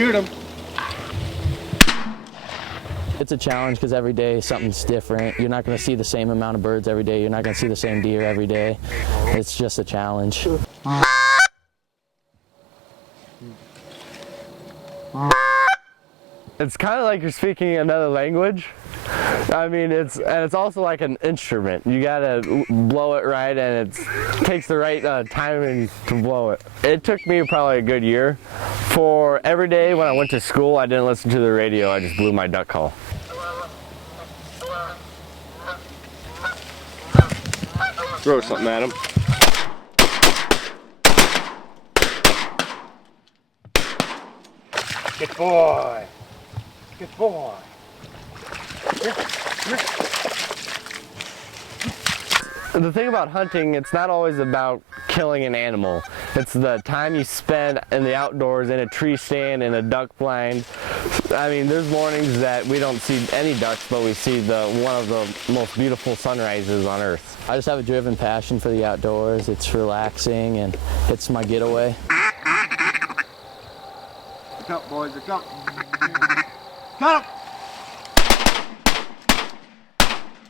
Shoot him. It's a challenge because every day something's different. You're not going to see the same amount of birds every day. You're not going to see the same deer every day. It's just a challenge. It's kind of like you're speaking another language. I mean, it's also like an instrument. You gotta blow it right, and it takes the right timing to blow it. It took me probably a good year. For every day when I went to school, I didn't listen to the radio. I just blew my duck call. Throw something at him. Good boy. Good boy. The thing about hunting, it's not always about killing an animal. It's the time you spend in the outdoors, in a tree stand, in a duck blind. I mean, there's mornings that we don't see any ducks, but we see one of the most beautiful sunrises on earth. I just have a driven passion for the outdoors. It's relaxing and it's my getaway. Look up, boys, look up. Cut him!